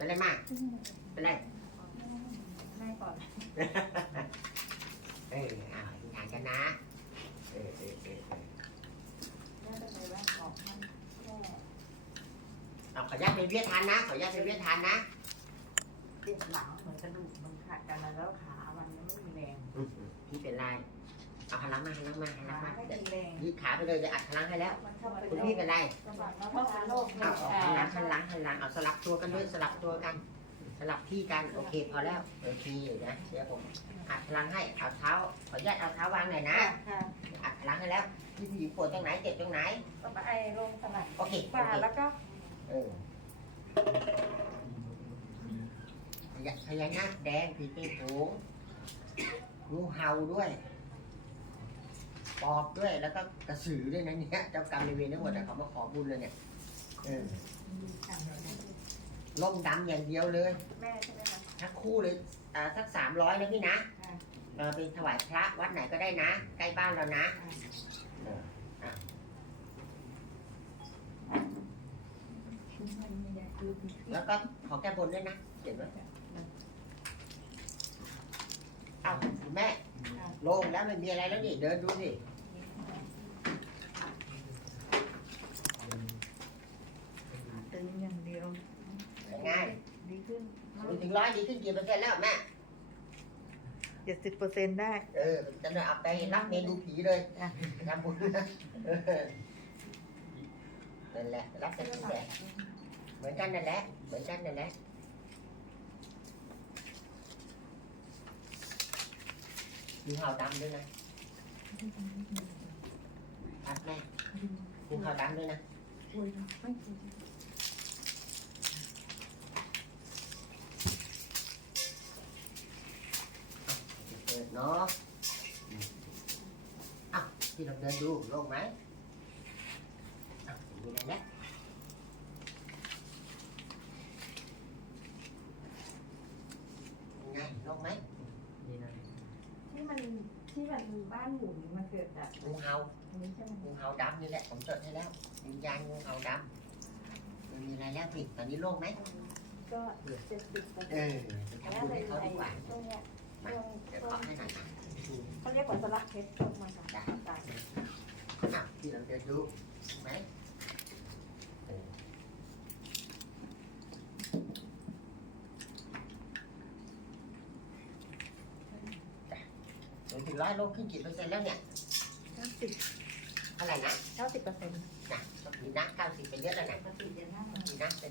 เป็นไรมากเป็นไรแม่ก่อนเออเอาอธิษฐานกันนะ เออเออเออเออแม่เป็นไรแม่บอกให้แม่เอาขออนุญาตเป็นเวียดทานนะ ขออนุญาตเป็นเวียดทานนะเจ็บหลังเหมือนกระดูกมันขาดกันแล้วขามันยังไม่มีแรงอืมอืมพี่เป็นไร เอาพลังมาพลังมาพลัขางมาไม่เดี๋ยวมีแรงยืดขาไปเลยจะอัดพลังให้แล้ว มันเข้าไปคุณพี่เป็นไรกำลังเพราะเป็นโรค เอาสลับตัวกันด้วยสลับตัวกัน สลับที่กันโอเคพอแล้วโอเคนะเดี๋ยวผมอัดพลังให้เอาเท้าขออนุญาตเอาเท้าวางหน่อยนะค่ะอัดพลังให้แล้วพี่ผู้หญิงปวดตรงไหนเจ็บตรงไหนก็ไปไอ้ลงสลัดโอเคป่าโอเคแล้วก็เออพญาพญานาคแดงผีปีโขงงูเห่าด้วยปอบด้วยแล้วก็กระสือด้วยนะเนี่ยเจ้ากรรมในายเวรทั้งหมดแต่เขามาขอบุญเลยเนี่ย เออล่มดำอย่างเดียวเลยแม่ใช่ไหมคะถ้าคู่เลยอ่าสักสามร้อยนะพี่นะค่ะ เราไปถวายพระวัดไหนก็ได้นะ ใกล้บ้านเรานะเอออะแล้วก็ขอแก้บนด้วยนะเห็นไหมเอ้าคุณแม่ โล่งแล้วไม่มีอะไรแล้วนี่เดินดูสิ ตึงอย่างเดียว เป็นไงดีขึ้นศูนย์ถึงร้อยดีขึ้นกี่เปอร์เซ็นต์แล้วแม่ เจ็ดสิบเปอร์เซ็นต์ได้ เออจะได้เอาไปรับเมนูผีเลยอะ ทำบุญนะเออนั่นแหละ รับเป็นที่แสนเหมือนกันนั่นแหละ เหมือนกันนั่นแหละมีขาวดำด้วยนะรับแม่มีขาวดำด้วยนะเปิดเนาะอืมอะที่เราเดินดูโล่งไหมอะมีอะไรนะยังไงโล่งไหมที่มันที่มันบ้านหมุนมันเกิดจากงูเห่าอันนี้ใช่ไหมงูเห่าดำนี่แหละผมจดให้แล้ววิญญาณงูเห่าดำมันมีอะไรแล้วพี่ตอนนี้โล่งไหมก็เจ็ดสิบเปอร์เอเซ็นต์อไปแล้ทำวบุญเลให้ยเขาดีกว่าช่วงเนี้ย มาช่วงเดี๋ยวช่วของให้หน่อยนะเขาเรียกว่าสลักเพชรจบมาจากต่างอะที่เราเดินดูเห็นไหมเออจ้ะจนถึงร้อยโลขึ้นกี่เปอร์เซ็นต์แล้วเนี่ยเก้าสิบเท่าไหร่นะเก้าสิบเปอร์เซ็นต์นะก็คือนะเก้าสิบเป็นเยอะแล้วนะปกติจะนั่งดีนะเป็น